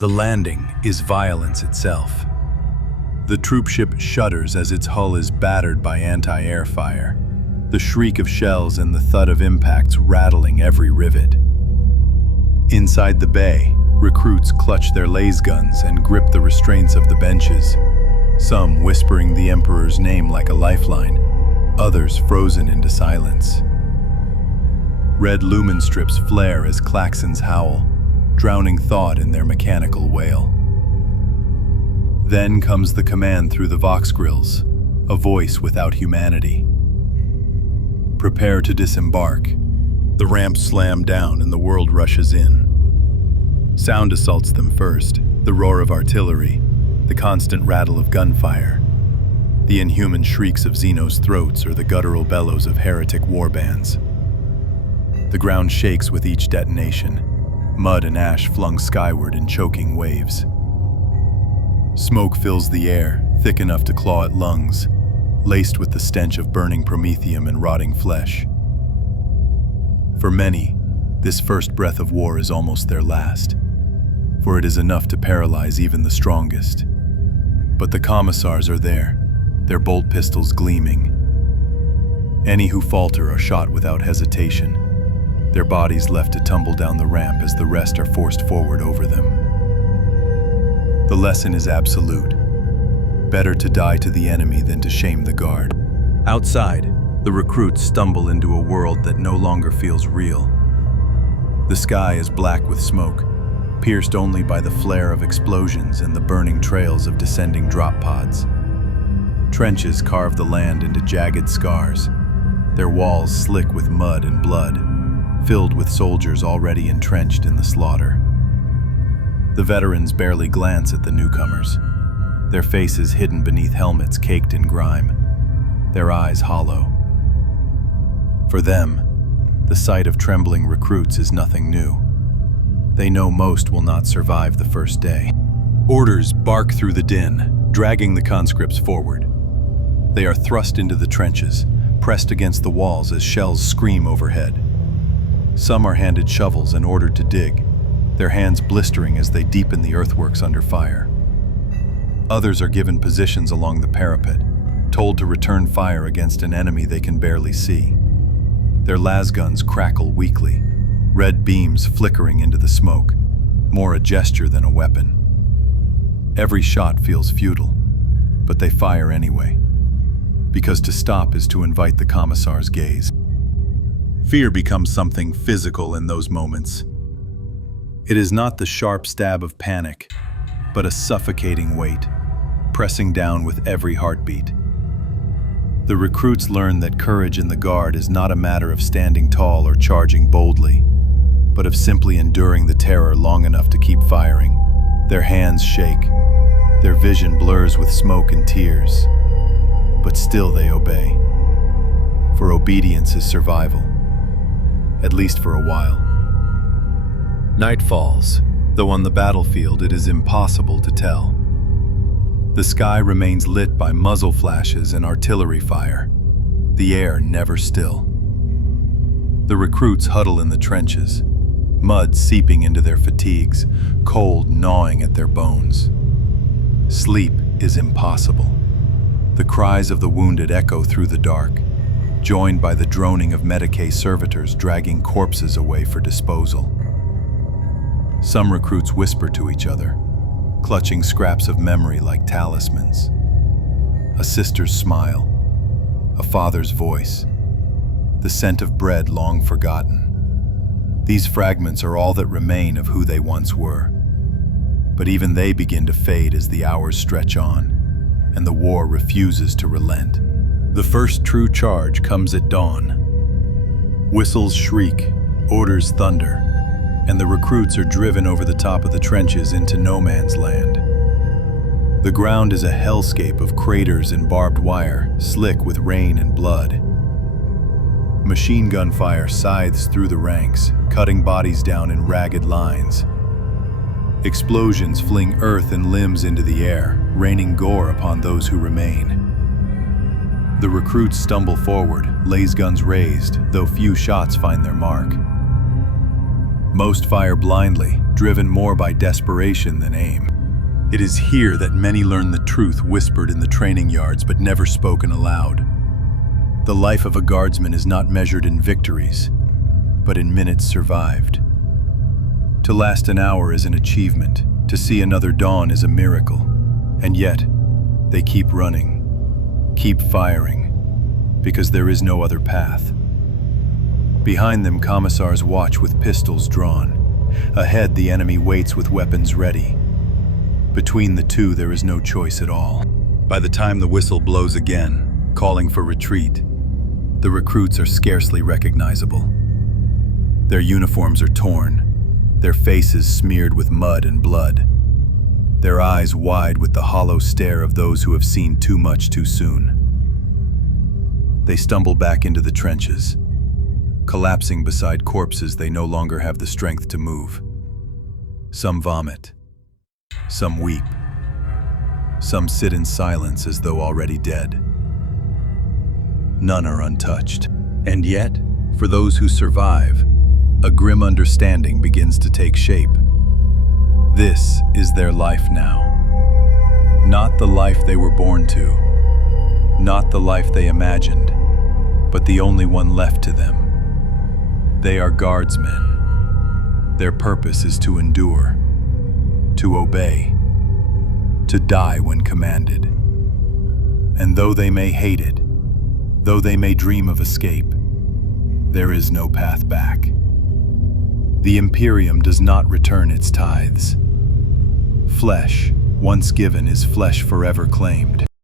The landing is violence itself. The troopship shudders as its hull is battered by anti-air fire, the shriek of shells and the thud of impacts rattling every rivet. Inside the bay, recruits clutch their laser guns and grip the restraints of the benches, some whispering the Emperor's name like a lifeline, others frozen into silence. Red lumen strips flare as klaxons howl, drowning thought in their mechanical wail. Then comes the command through the vox grills, a voice without humanity. Prepare to disembark. The ramps slam down and the world rushes in. Sound assaults them first, the roar of artillery, the constant rattle of gunfire, the inhuman shrieks of Xeno's throats or the guttural bellows of heretic warbands. The ground shakes with each detonation, mud and ash flung skyward in choking waves. Smoke fills the air, thick enough to claw at lungs, laced with the stench of burning promethium and rotting flesh. For many, this first breath of war is almost their last, for it is enough to paralyze even the strongest. But the commissars are there, their bolt pistols gleaming. Any who falter are shot without hesitation, their bodies left to tumble down the ramp as the rest are forced forward over them. The lesson is absolute. Better to die to the enemy than to shame the guard. Outside, the recruits stumble into a world that no longer feels real. The sky is black with smoke, pierced only by the flare of explosions and the burning trails of descending drop pods. Trenches carve the land into jagged scars, their walls slick with mud and blood, filled with soldiers already entrenched in the slaughter. The veterans barely glance at the newcomers, their faces hidden beneath helmets caked in grime, their eyes hollow. For them, the sight of trembling recruits is nothing new. They know most will not survive the first day. Orders bark through the din, dragging the conscripts forward. They are thrust into the trenches, pressed against the walls as shells scream overhead. Some are handed shovels and ordered to dig, their hands blistering as they deepen the earthworks under fire. Others are given positions along the parapet, told to return fire against an enemy they can barely see. Their las guns crackle weakly, red beams flickering into the smoke, more a gesture than a weapon. Every shot feels futile, but they fire anyway, because to stop is to invite the commissar's gaze. Fear becomes something physical in those moments. It is not the sharp stab of panic, but a suffocating weight, pressing down with every heartbeat. The recruits learn that courage in the guard is not a matter of standing tall or charging boldly, but of simply enduring the terror long enough to keep firing. Their hands shake, their vision blurs with smoke and tears, but still they obey. For obedience is survival, at least for a while. Night falls, though on the battlefield it is impossible to tell. The sky remains lit by muzzle flashes and artillery fire, the air never still. The recruits huddle in the trenches, mud seeping into their fatigues, cold gnawing at their bones. Sleep is impossible. The cries of the wounded echo through the dark, joined by the droning of Medicae servitors dragging corpses away for disposal. Some recruits whisper to each other, clutching scraps of memory like talismans. A sister's smile, a father's voice, the scent of bread long forgotten. These fragments are all that remain of who they once were. But even they begin to fade as the hours stretch on, and the war refuses to relent. The first true charge comes at dawn. Whistles shriek, orders thunder, and the recruits are driven over the top of the trenches into no man's land. The ground is a hellscape of craters and barbed wire, slick with rain and blood. Machine gun fire scythes through the ranks, cutting bodies down in ragged lines. Explosions fling earth and limbs into the air, raining gore upon those who remain. The recruits stumble forward, laser guns raised, though few shots find their mark. Most fire blindly, driven more by desperation than aim. It is here that many learn the truth whispered in the training yards but never spoken aloud. The life of a guardsman is not measured in victories, but in minutes survived. To last an hour is an achievement. To see another dawn is a miracle. And yet, they keep running, keep firing, because there is no other path. Behind them, commissars watch with pistols drawn. Ahead, the enemy waits with weapons ready. Between the two, there is no choice at all. By the time the whistle blows again, calling for retreat, the recruits are scarcely recognizable. Their uniforms are torn, their faces smeared with mud and blood, their eyes wide with the hollow stare of those who have seen too much too soon. They stumble back into the trenches, collapsing beside corpses they no longer have the strength to move. Some vomit, some weep, some sit in silence as though already dead. None are untouched. And yet, for those who survive, a grim understanding begins to take shape. This is their life now. Not the life they were born to, not the life they imagined, but the only one left to them. They are guardsmen. Their purpose is to endure, to obey, to die when commanded. And though they may hate it, though they may dream of escape, there is no path back. The Imperium does not return its tithes. Flesh, once given, is flesh forever claimed.